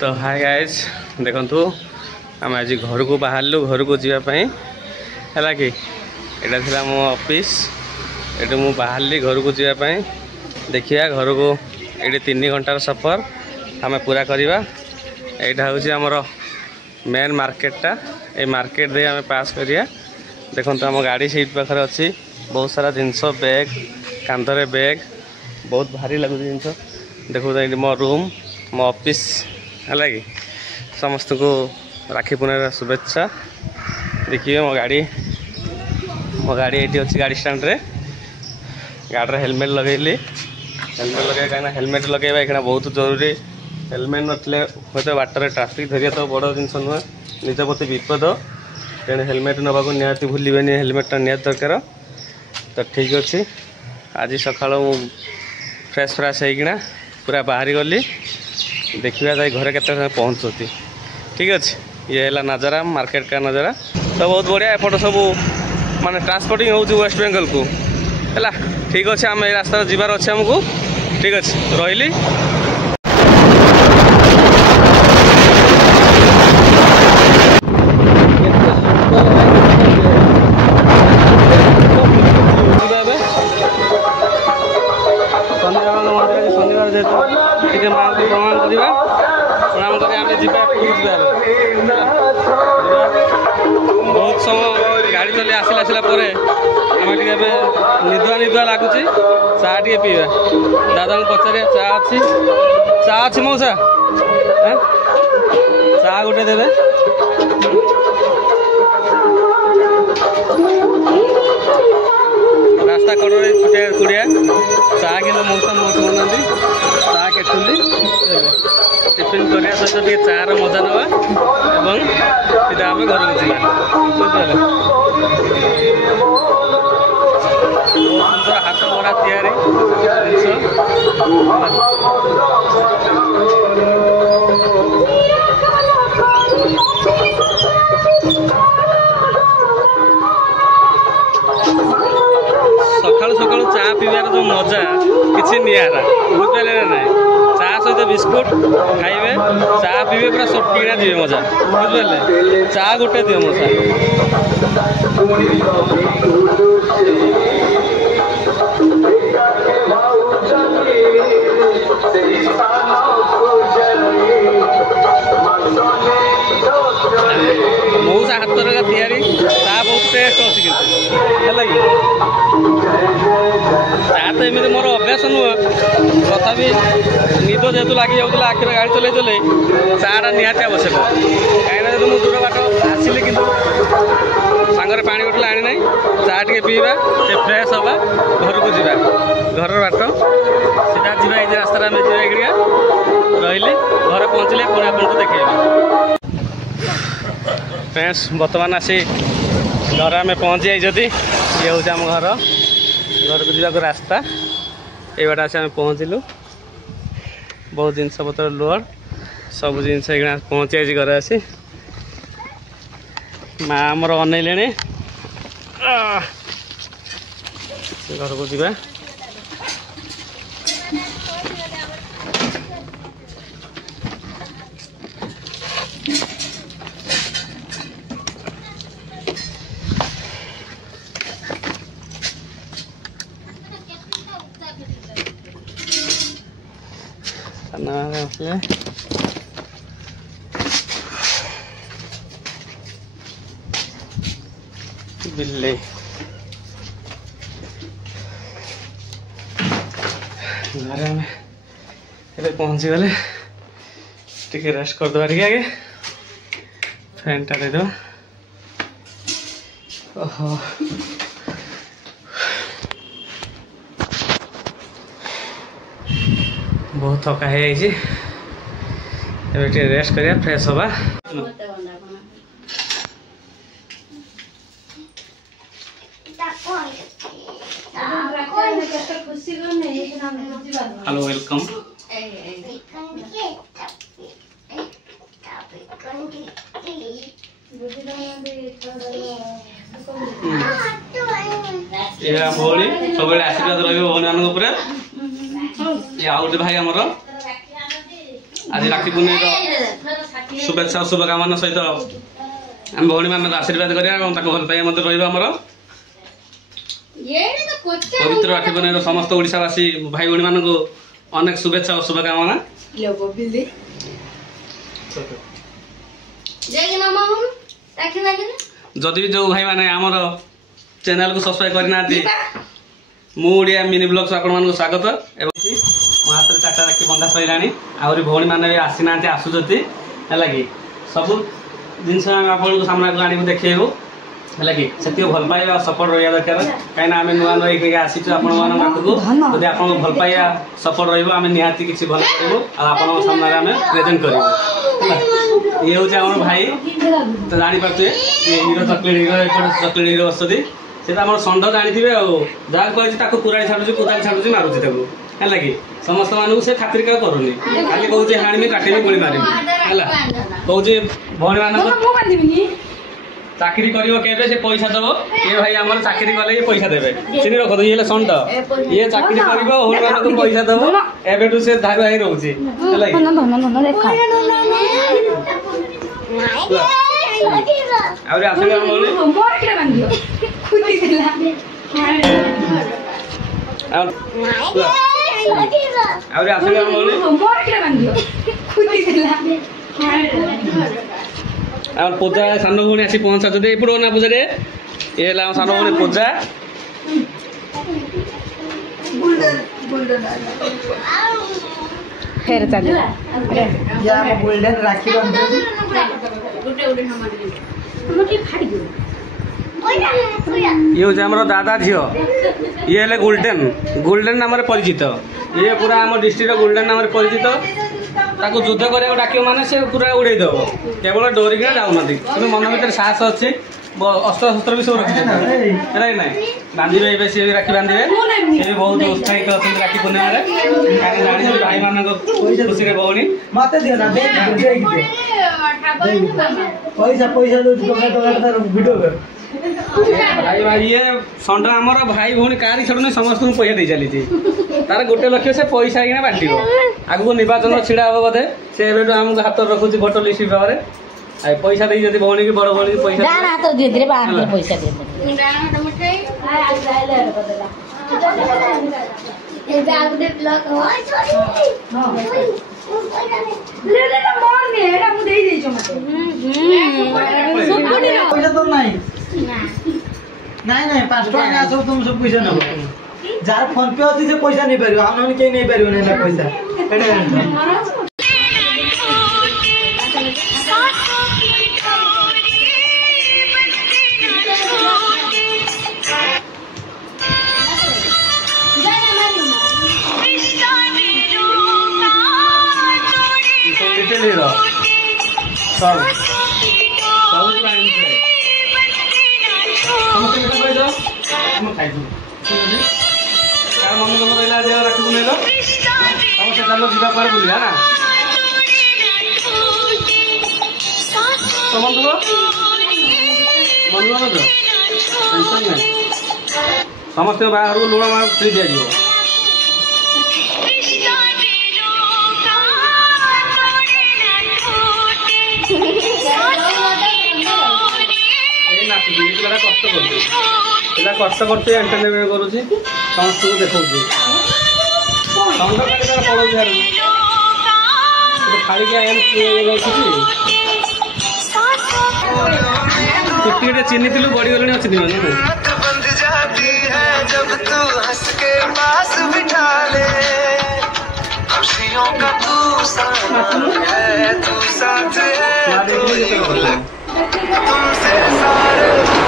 तो hi guys देखु आम आज घर को बाहर घर को जावाई है कि यहाँ थी मो ऑफिस ये मुझे बाहर घर को जावाई देखिए घर को ये 3 घंटार सफर आम पूरा करवा यहाँ हूँ आमर मेन मार्केटा ये मार्केट दे आम पास करिया देखो आम गाड़ी सीट पाखे अच्छी बहुत सारा जिनस बैग कांधरे बैग बहुत भारी लगुच जिन देखो मो रूम मो ऑफिस है कि समस्त को राखी पूर्णिमार शुभेच्छा। देखिए मो गाड़ी ये अच्छी गाड़ी स्टैंड रे गाड़ी हेलमेट लगेली लगे कहीं हेलमेट लगे ये बहुत जरूरी हेलमेट नथिले हूँ तो बाटर ट्राफिक धरिया तो बड़ जिन नुहे निज प्रति विपद तेणु हेलमेट नवा निहाती भूलें हेलमेटा निहाती दरकार। तो ठीक अच्छे आज सका फ्रेश फ्रेश होना पूरा बाहरी गली देखा जाए घर के पहुँचती ठीक अच्छे। ये है नजारा मार्केट का नजारा तो बहुत बढ़िया एपट सब माने ट्रांसपोर्टिंग हो वेस्ट बेंगल को है ठीक अच्छे आम ये रास्ता जीवार अच्छे आमको ठीक अच्छे रही बहुत समय गाड़ी चली आसला आम निदुआ निदुआ लगुच चा टे पीवा दादा को पचारे चा अच्छी मौसा चा गोटे देवे रास्ता कड़े छुटिया कुड़िया चा कि मौसा मौसा बना चा केटुली टिफिन करने सहित टे चार मजा नवा एवं सीधा आम घर को जावा सुंदर हाथ गढ़ा तैयारी सकालू सकालू चा पीबार जो मजा किसी निरा बुझे ना चा सहित बिस्कुट खाइबे चा पीबे पूरा सब किणा जी मजा बुझे चा गोटे दियो मजा मौसा हाथ तैयारी चा बहुत टेस्ट अच्छी कि चा तो एमती मोर अभ्यास नुह तथापि निद जेहतु लगी जाऊला आखिर गाड़ी चल चल चाटा निहाती आवश्यक कहीं जो दूर बाट आसिली कि सांगरे पानी बोतल आनी ना चा टे पीवा फ्रेश हवा घर को जा घर बाट सीधा जा ये रास्ता आम जा रही घर पहुँचले पुणी आपको देखेबी फ्रेंड्स बर्तमान आसी घर आम पहुँची जाइए ये हूँ आम घर को जावाक रास्ता ये बाट आसी आम पहुँचलु बहुत जिनस पत्र लोड सब जिन पहुँची आई घर आसी माँ आमर अनैले घर को जा बिल्ले घर आम पहुँची गले टे रेस्ट करदे टे आगे फैन टा दे दो ओहो बहुत थका है रेस्ट करिया फ्रेश हवा हेलो वेलकम ये भौणी सब आशीर्वाद रही भौणी मान ये आउ गोटे भाई आमर आज राखी पूर्णिम शुभेच्छा और शुभकामना सहित आम भौणी मान आशीर्वाद करिया भल पाइबा मत रमर पवित्र राखी पूर्णिम समस्त ओडिशावासी भाई भौणी मान अनेक शुभेच्छा और शुभकामना। जदि भी जो भाई मैंने आमर चैनल को सब्सक्राइब करना मुड़िया मिनी ब्लॉग्स आपण मानक स्वागत एवं मो हाथ में 4टा राखी बंधा सैलानी आहरी भौणी मैंने भी आसी ना आसुच्च है कि सब जिन आपको सामना को आने देखो है कि से भल पाइबा सपोर्ट रहा दरकार कहीं आम नुआ नुआ आसीचु आपण पाखक जब आप भल पाइबा सपोर्ट रही निहाती किसी भल करूँ आप सामने आम प्रेजेंट कर ये हूँ आम भाई तो जापारे hero chocolate hero chocolate hero बसती से तो आम षंड जानी जहाँ कहती कुराड़ी छाड़ू मारुची है कि समस्त मानक से खातिर क्या करूनी खाली कहे हाणी काटमी गोली मारे है कहे भौणी मान चाकरी कर पैसा दब ये भाई आम चाकरी कले ये पैसा देवे चिन्ह रख ये षंड ये चाकरी कर भौणी मान पैसा दब एवं से धारू आई रोचे पूजा सान भौणी आसी पहुंचा एपड़ ना पूजा ये सान भौणी पूजा फेर चले गोल्डन राखी ये हूँ आम दादा झील ये है गोल्डन गोल्डन नाम परिचित ये पूरा आम डिस्ट्रिक्ट गोल्डन नाम परिचित ताको युद्ध करा डाक मैंने से पूरा उड़े दब केवल डरिकिना जाऊना कि मन भर साहस अच्छे अस्त्र शस्त्र भी सब रखी है ना बांधे सी भी राखी बांधे सी भी बहुत उत्साहित अच्छा राखी पूर्णिम जानी भाई मान खुशी भौणी मत पैसा भाई भाई ये षंड आमर भाई भौणी कारी छड़ुनी समस्त पैसा दे चली तार गोटे लक्ष्य से पैसा कि बांट आगू निर्वाचन छिड़ा हम बोधे से आमको हाथ रखुच भोटर लिस्ट भाव में पैसा दे भौणी की बड़ भौणी पैसा तो नहीं 5 टका तुम सब पैसा नब जार फोन पे अच्छी से पैसा नहीं पार आम कहीं नहीं पार पैसा राखी बुले बुलिया ना समस्त बाहर को लुण फ्री दिया कष्ट करते एंटरटेनमेंट करुँच समस्त को देखा खाली चुट्टी चिन्ह बढ़ी गलनी अच्छी तुमसे सारे